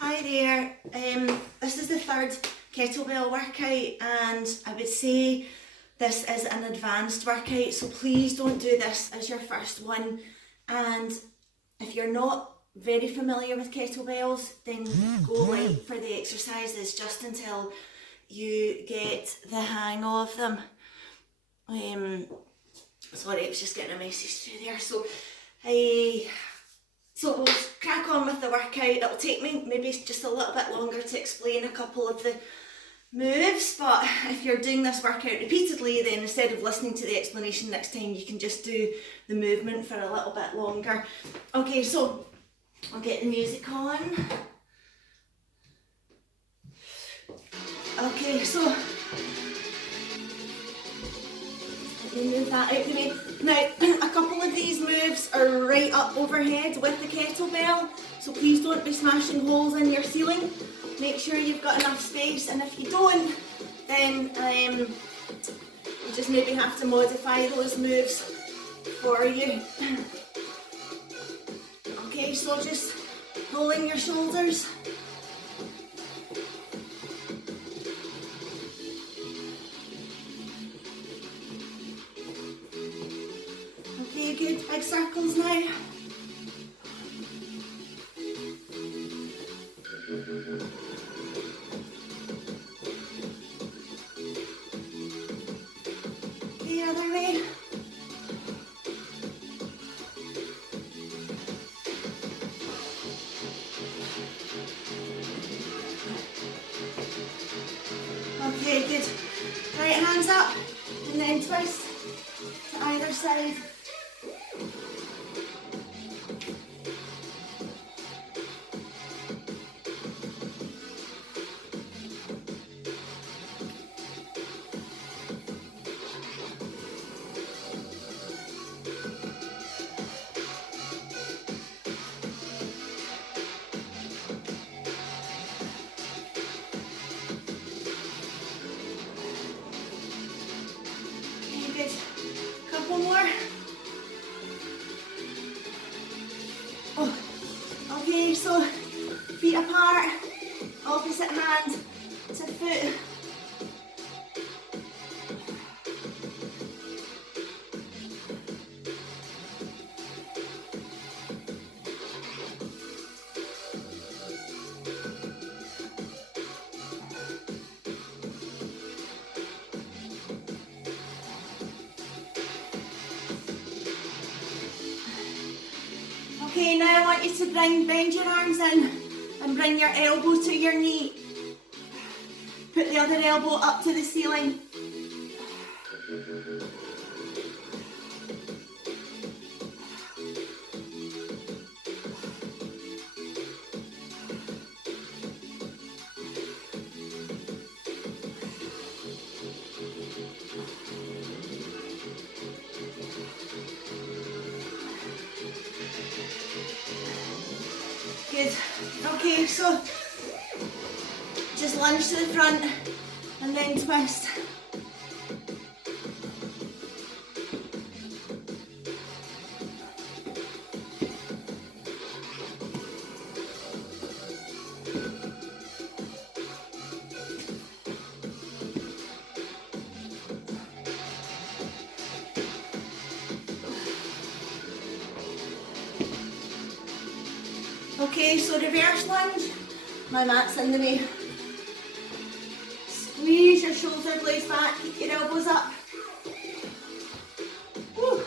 Hi there, this is the third kettlebell workout and I would say this is an advanced workout, so please don't do this as your first one. And if you're not very familiar with kettlebells, then go light for the exercises just until you get the hang of them. Sorry, I was just getting a message through there. So we'll crack on with the workout. It'll take me maybe just a little bit longer to explain a couple of the moves, but if you're doing this workout repeatedly, then instead of listening to the explanation next time, you can just do the movement for a little bit longer. Okay, so I'll get the music on. Okay, so let me move that out of the way. Now, a couple of these moves are right up overhead with the kettlebell, so please don't be smashing holes in your ceiling. Make sure you've got enough space, and if you don't, then you just maybe have to modify those moves for you. Okay, so just rolling your shoulders. Okay, good, big circles now. The other way. Okay, good. Right hands up and then twist to either side. Good. Couple more. Oh, okay, so feet apart, opposite hand to foot. Okay, now I want you to bend your arms in and bring your elbow to your knee. Put the other elbow up to the ceiling. Good. Okay, so just lunge to the front and then twist. Okay, so reverse lunge. My mat's in the way. Squeeze your shoulder blades back, keep your elbows up. Woo.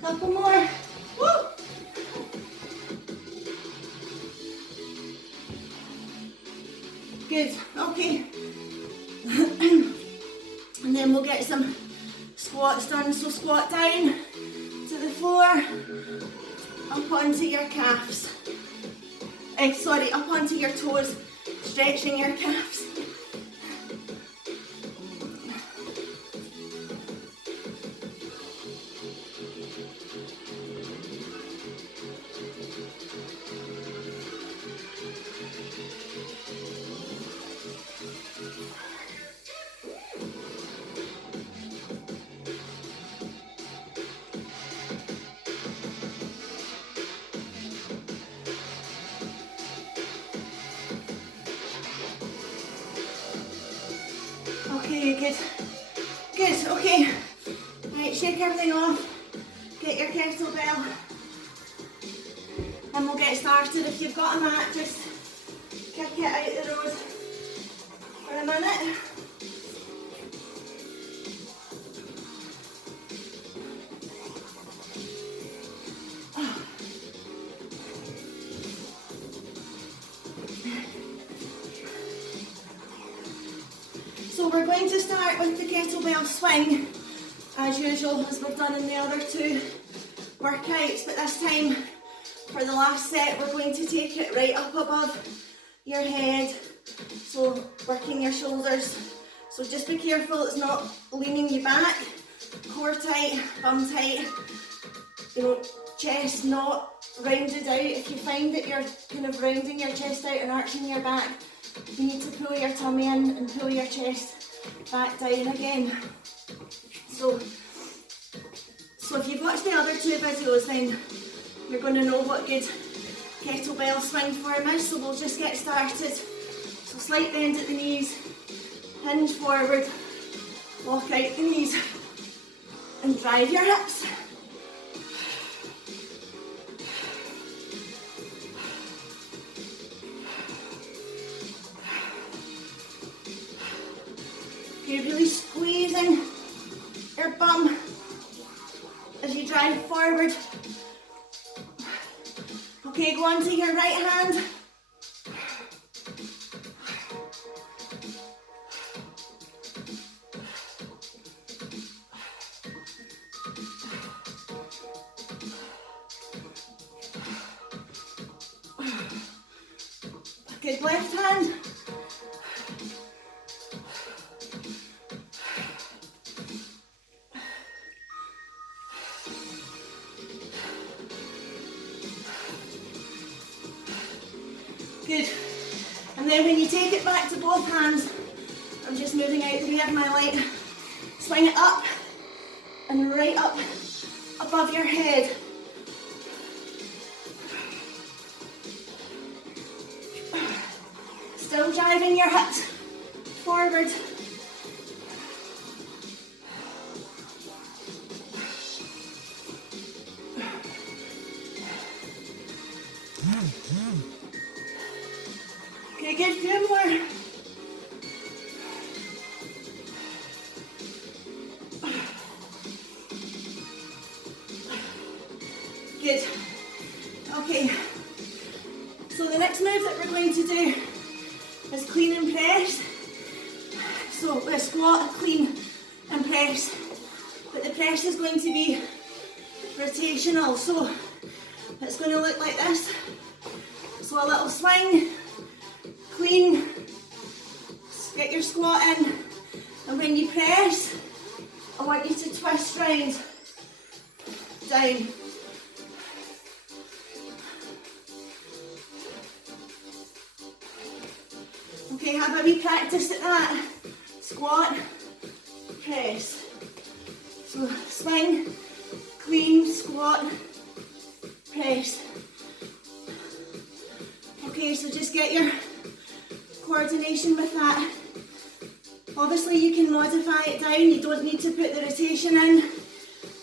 Couple more. Woo. Good, okay. And then we'll get some squats done. So squat down to the floor, up onto your calves. Up onto your toes, stretching your calves. Okay, good. Good, okay. Right, shake everything off. Get your kettlebell. And we'll get started. If you've got a mat, just kick it out the road for a minute. So we're going to start with the kettlebell swing, as usual, as we've done in the other two workouts, but this time, for the last set, we're going to take it right up above your head, so working your shoulders. So just be careful it's not leaning you back, core tight, bum tight, you know, chest not rounded out. If you find that you're kind of rounding your chest out and arching your back, you need to pull your tummy in and pull your chest back down again. So if you've watched the other two videos, then you're going to know what good kettlebell swing form is. So we'll just get started. So slight bend at the knees, hinge forward, lock out the knees and drive your hips. Okay, really squeezing your bum as you drive forward. Okay, go on to your right hand. Good, left hand. Good. And then when you take it back to both hands, I'm just moving out the way of my light. Swing it up and right up above your head. Still driving your hips forward. Okay, good, few more. Good. Okay. So the next move that we're going to do is clean and press. So we'll squat, clean and press. But the press is going to be rotational. So it's going to look like this. So a little swing, clean, get your squat in, and when you press, I want you to twist round, down. Okay, have a wee practice at that. Squat, press. So swing, clean, squat, press. Okay, so just get your coordination with that. Obviously you can modify it down, you don't need to put the rotation in,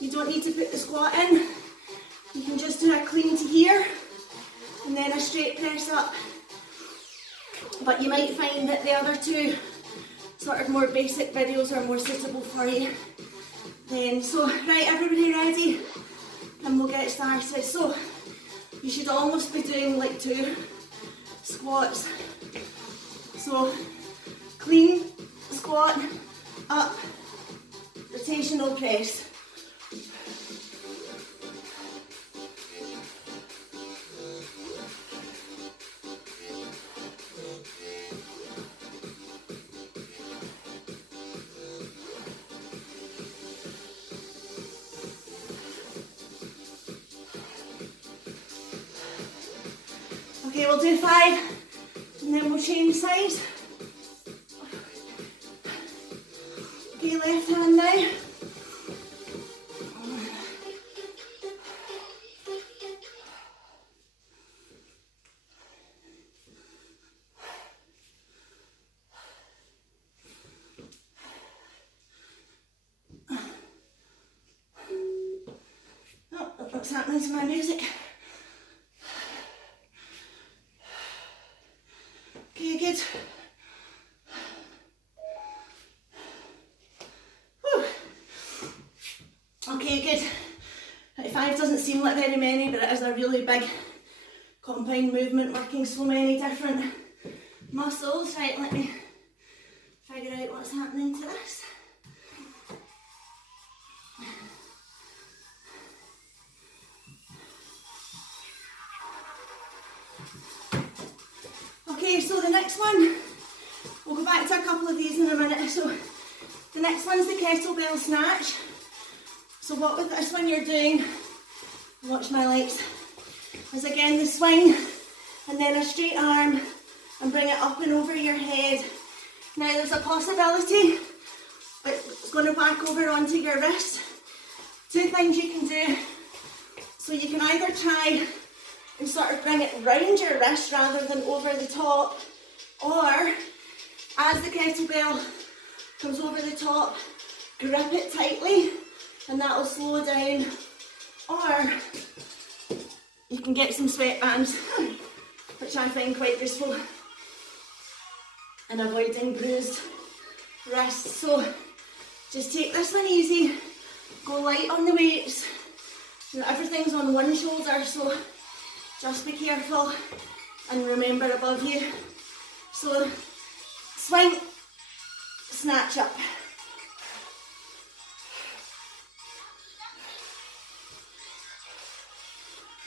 you don't need to put the squat in. You can just do a clean to here and then a straight press up. But you might find that the other two sort of more basic videos are more suitable for you. Then, so right, everybody ready? And we'll get started. So you should almost be doing like 2 squats. So clean, squat, up, rotational press. Okay, we'll do 5 and then we'll change sides. Okay, left hand now. What's happening to my music? Okay, good. Whew. Okay, good. 5 doesn't seem like very many, but it is a really big combined movement, working so many different muscles. Right, let me figure out what's happening to this. Okay, so the next one, we'll go back to a couple of these in a minute. So the next one's the kettlebell snatch. So what with this one you're doing, watch my legs, is again the swing and then a straight arm and bring it up and over your head. Now there's a possibility it's going to back over onto your wrist. 2 things you can do. So you can either try and sort of bring it round your wrist rather than over the top, or as the kettlebell comes over the top, grip it tightly and that will slow down, or you can get some sweatbands, which I find quite useful in avoiding bruised wrists. So just take this one easy, go light on the weights. You know, everything's on one shoulder, so just be careful and remember above you. So swing, snatch up.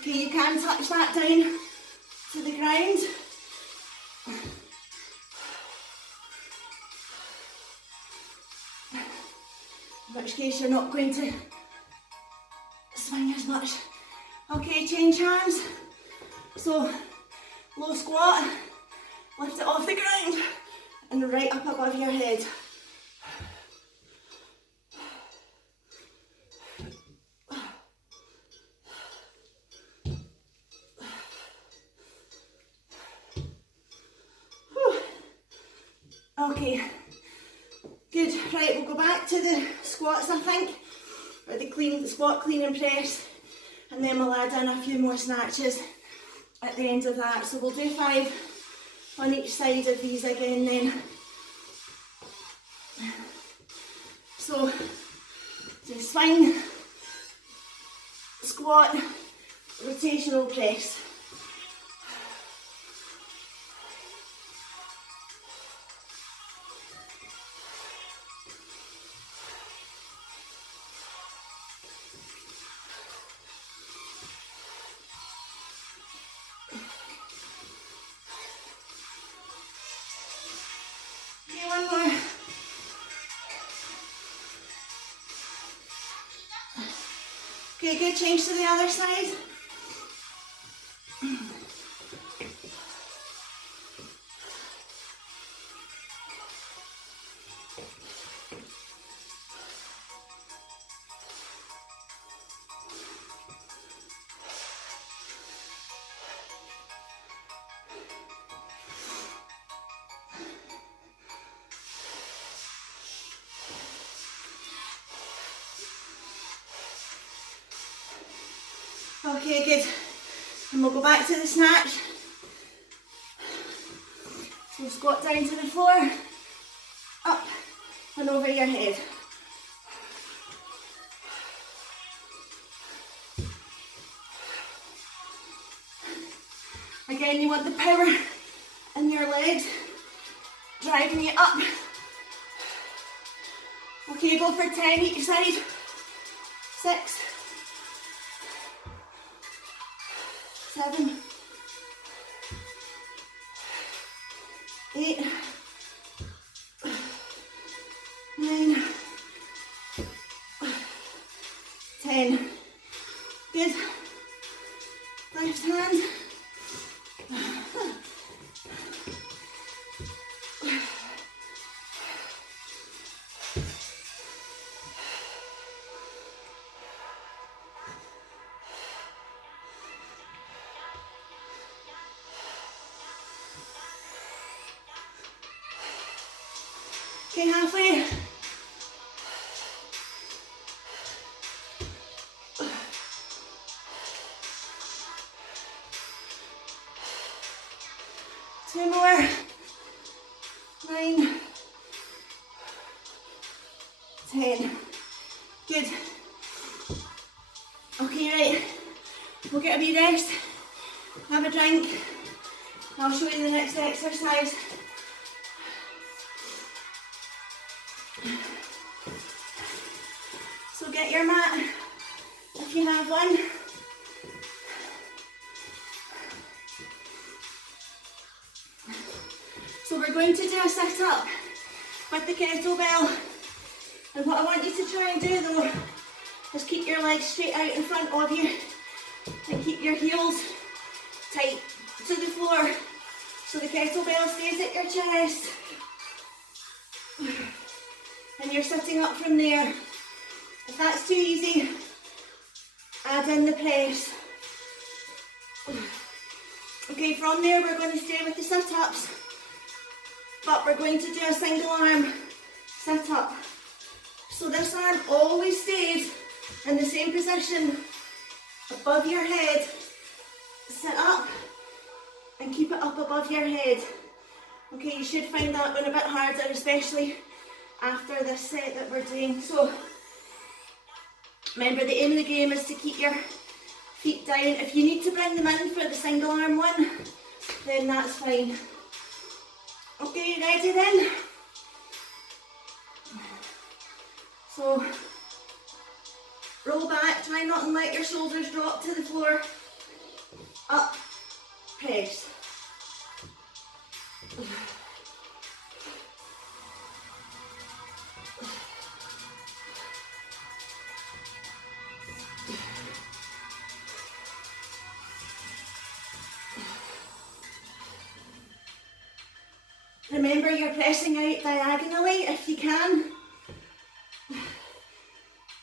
Okay, you can touch that down to the ground. In which case you're not going to swing as much. Okay, change hands. So, low squat, lift it off the ground and right up above your head. Okay, good. Right, we'll go back to the squats, I think, or the squat, clean and press, and then we'll add in a few more snatches at the end of that. So we'll do 5 on each side of these again then. So swing, squat, rotational press. Okay, good, change to the other side. Okay, good. And we'll go back to the snatch. So squat down to the floor, up and over your head. Again, you want the power in your legs, driving you up. Okay, go for 10 each side. 6, 7, 8, 9, 10. Good. Left hand. Okay, halfway. 2 more. 9, 10. Good. Okay, right. We'll get a wee rest, have a drink. I'll show you the next exercise. So get your mat if you have one. So we're going to do a sit up with the kettlebell. And what I want you to try and do though is keep your legs straight out in front of you and keep your heels tight to the floor so the kettlebell stays at your chest. And you're sitting up from there. If that's too easy, add in the press. Okay, from there we're going to stay with the sit-ups, but we're going to do a single arm sit-up. So this arm always stays in the same position above your head. Sit up and keep it up above your head. Okay, you should find that one a bit harder, especially after this set that we're doing. So remember, the aim of the game is to keep your feet down. If you need to bring them in for the single arm one, then that's fine. Okay, you ready then? So roll back, try not to let your shoulders drop to the floor. Up, press. Remember, you're pressing out diagonally if you can.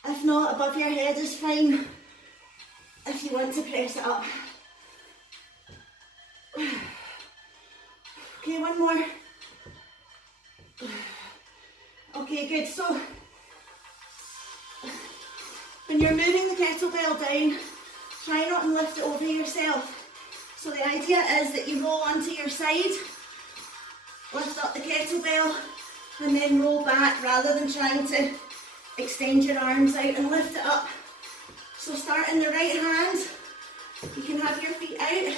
If not, above your head is fine if you want to press it up. Okay, one more. Okay, good. So when you're moving the kettlebell down, try not to lift it over yourself. So the idea is that you roll onto your side, lift up the kettlebell, and then roll back rather than trying to extend your arms out and lift it up. So start in the right hand. You can have your feet out,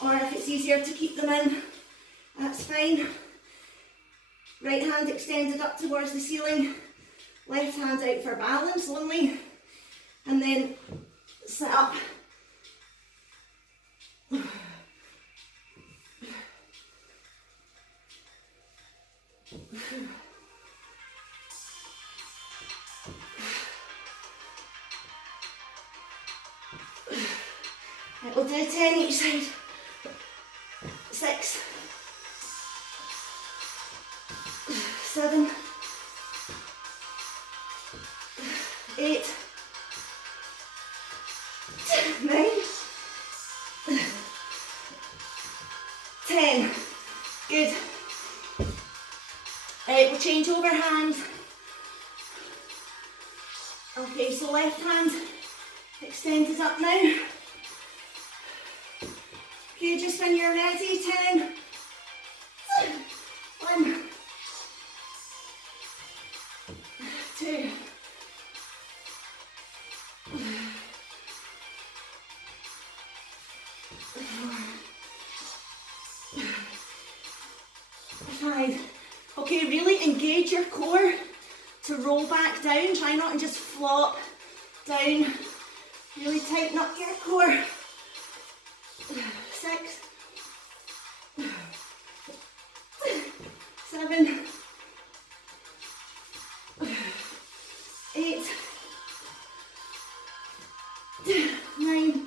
or if it's easier to keep them in, that's fine. Right hand extended up towards the ceiling, left hand out for balance only, and then sit up. Right, we'll do 10 each side. 6, 7, 8, 9, 10. Good. Right, we'll change over hands. Okay, so left hand extended up now. Okay, just when you're ready, 10, 1, 2, 5. Okay, really engage your core to roll back down. Try not to just flop down. Really tighten up your core. 6, 7, 8, 9,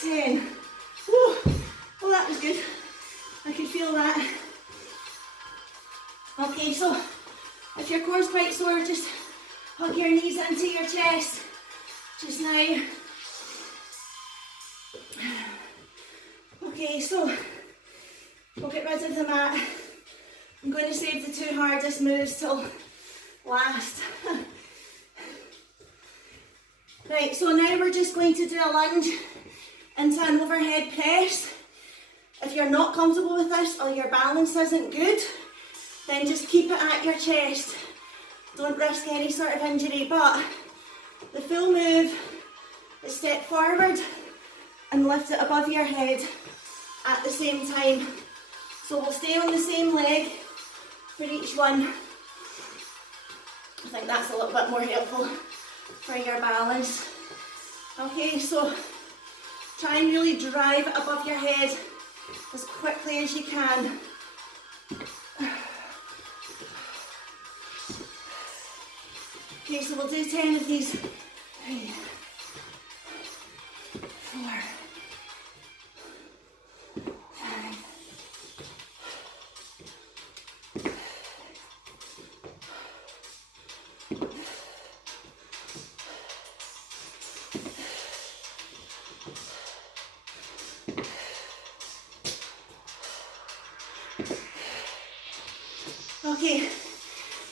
10. Whew. Oh, that was good. I could feel that. Okay, so if your core's quite sore, just hug your knees into your chest just now. Okay, so we'll get rid of the mat. I'm going to save the 2 hardest moves till last. Right, so now we're just going to do a lunge into an overhead press. If you're not comfortable with this or your balance isn't good, then just keep it at your chest. Don't risk any sort of injury, but the full move is step forward and lift it above your head at the same time. So we'll stay on the same leg for each one. I think that's a little bit more helpful for your balance. Okay, so try and really drive it above your head as quickly as you can. Okay, so we'll do 10 of these. 3, 4, 5. Okay,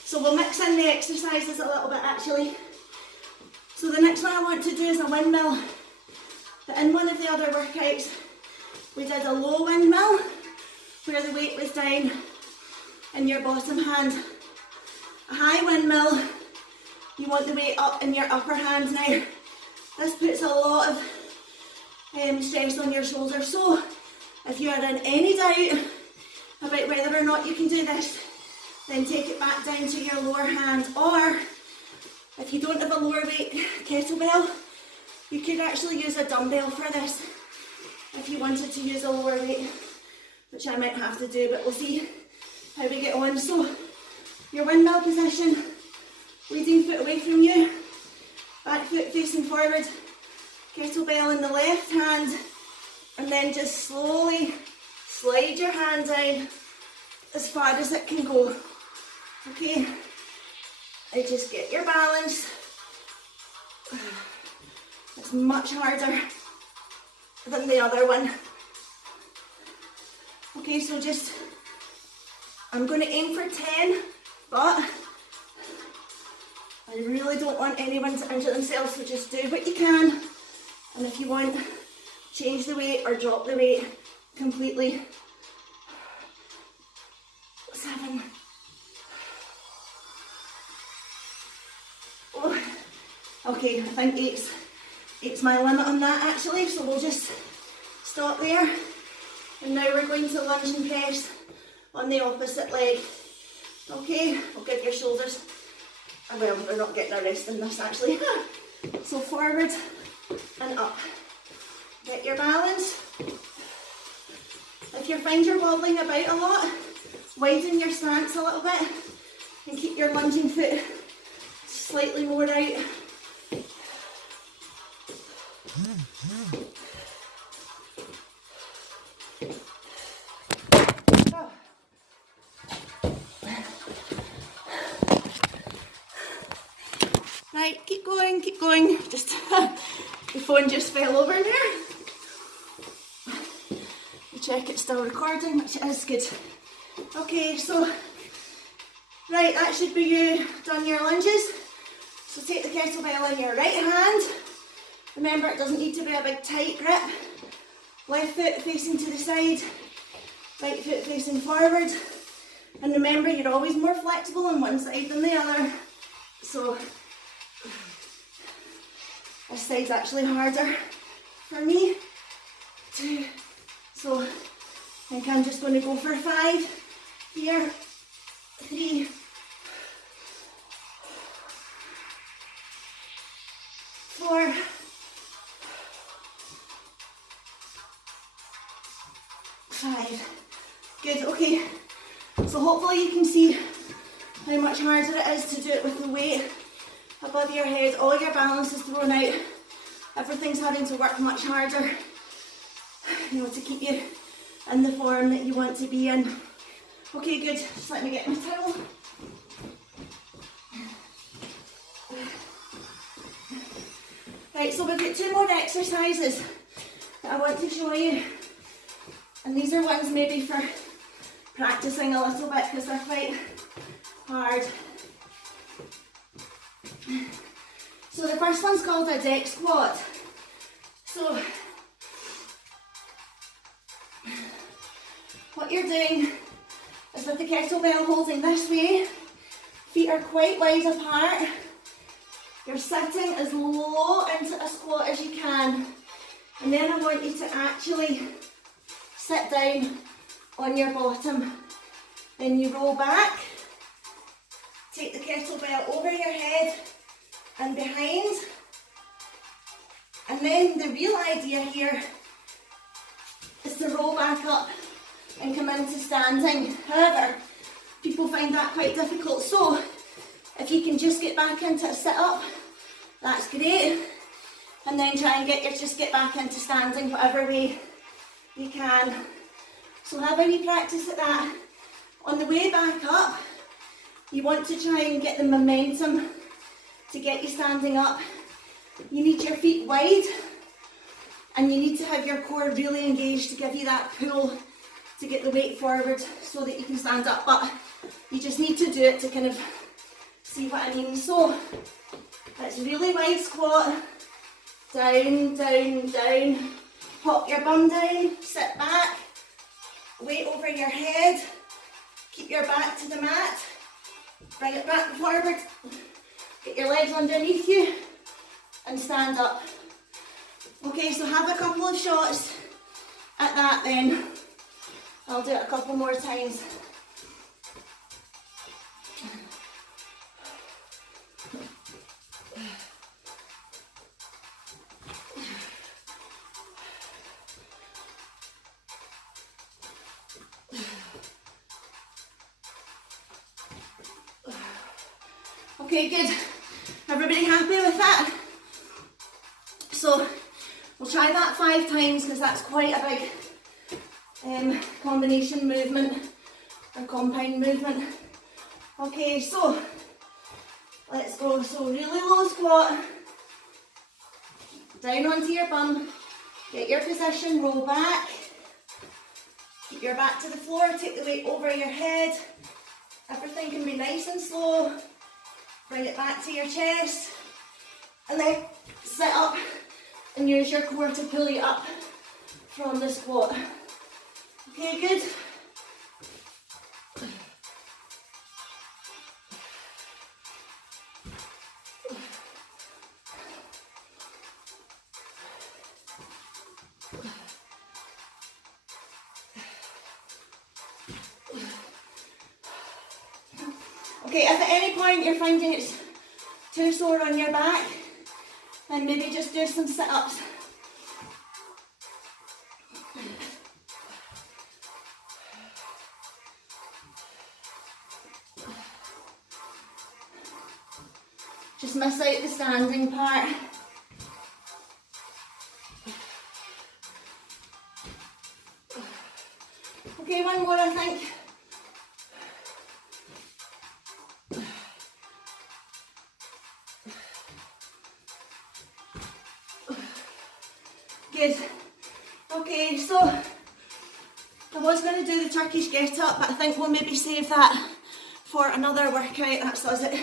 so we'll mix in the exercises a little bit actually. So the next one I want to do is a windmill. But in one of the other workouts, we did a low windmill where the weight was down in your bottom hand. A high windmill, you want the weight up in your upper hand now. This puts a lot of stress on your shoulders. So if you are in any doubt about whether or not you can do this, then take it back down to your lower hand, or if you don't have a lower weight kettlebell, you could actually use a dumbbell for this if you wanted to use a lower weight, which I might have to do, but we'll see how we get on. So your windmill position, leading foot away from you, back foot facing forward, kettlebell in the left hand, and then just slowly slide your hand down as far as it can go. Okay, and just get your balance. It's much harder than the other one. Okay, so just, I'm going to aim for 10, but I really don't want anyone to injure themselves, so just do what you can. And if you want, change the weight or drop the weight completely. 7. Oh. Okay, I think 8's my limit on that actually, so we'll just stop there. And now we're going to lunge and press on the opposite leg. Okay, we'll give your shoulders, well, they're not getting a rest in this actually. So forward and up. Get your balance. If you find you're wobbling about a lot, widen your stance a little bit and keep your lunging foot slightly more out. Right, keep going. Just the phone just fell over there. Check it's still recording, which is good. Okay, so right, that should be you done your lunges. So take the kettlebell in your right hand. Remember, it doesn't need to be a big tight grip. Left foot facing to the side, right foot facing forward. And remember, you're always more flexible on one side than the other. So this side's actually harder for me too. So I think I'm just going to go for 5 here. 3, 4, 5. Good, okay. So hopefully you can see how much harder it is to do it with the weight above your head. All your balance is thrown out. Everything's having to work much harder, you know, to keep you in the form that you want to be in. Okay, good. Just let me get my towel. Right, so we've got 2 more exercises that I want to show you. And these are ones maybe for practicing a little bit because they're quite hard. So the first one's called a deck squat. So what you're doing is with the kettlebell holding this way, feet are quite wide apart. You're sitting as low into a squat as you can. And then I want you to actually sit down on your bottom. Then you roll back, take the kettlebell over your head and behind. And then the real idea here is to roll back up and come into standing. However, people find that quite difficult. So if you can just get back into a sit-up, that's great. And then try and just get back into standing whatever way you can. So have a wee practice at that. On the way back up, you want to try and get the momentum to get you standing up. You need your feet wide and you need to have your core really engaged to give you that pull to get the weight forward so that you can stand up. But you just need to do it to kind of see what I mean. So it's really wide squat, down, down, down, pop your bum down, sit back, weight over your head, keep your back to the mat, bring it back forward, get your legs underneath you and stand up. Okay, so have a couple of shots at that then. I'll do it a couple more times. Okay, good. Everybody happy with that? So we'll try that 5 times because that's quite a big combination movement or compound movement. Okay, so let's go. So really low squat, down onto your bum, get your position, roll back, keep your back to the floor, take the weight over your head. Everything can be nice and slow. Bring it back to your chest and then sit up and use your core to pull you up from the squat. Okay, good. Okay, if at any point you're finding it's too sore on your back, then maybe just do some sit-ups. Just miss out the standing part. Okay, one more I think. Good. Okay, so I was going to do the Turkish get up, but I think we'll maybe save that for another workout. That's us at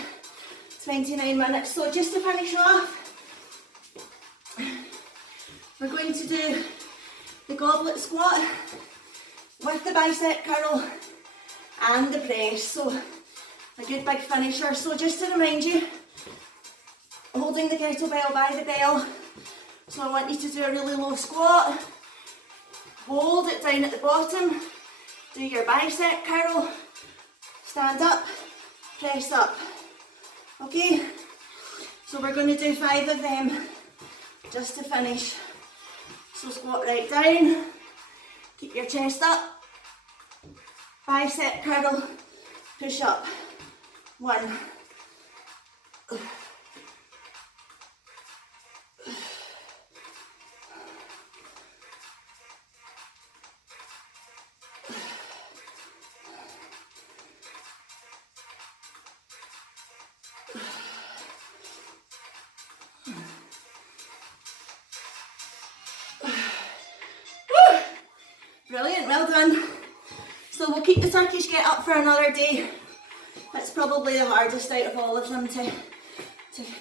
29 minutes. So just to finish off, we're going to do the goblet squat with the bicep curl and the press. So a good big finisher. So just to remind you, holding the kettlebell by the bell. So I want you to do a really low squat, hold it down at the bottom, do your bicep curl, stand up, press up. Okay, so we're going to do 5 of them just to finish. So squat right down, keep your chest up, bicep curl, push up. 1. Brilliant, well done. So we'll keep the Turkish get up for another day. It's probably the hardest out of all of them to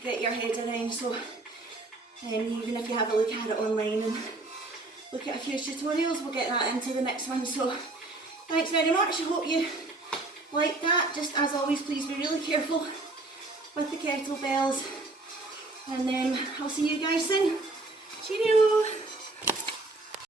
get your head around. So even if you have a look at it online and look at a few tutorials, we'll get that into the next one. So Thanks very much. I hope you liked that. Just as always, please be really careful with the kettlebells. And I'll see you guys soon. Cheerio!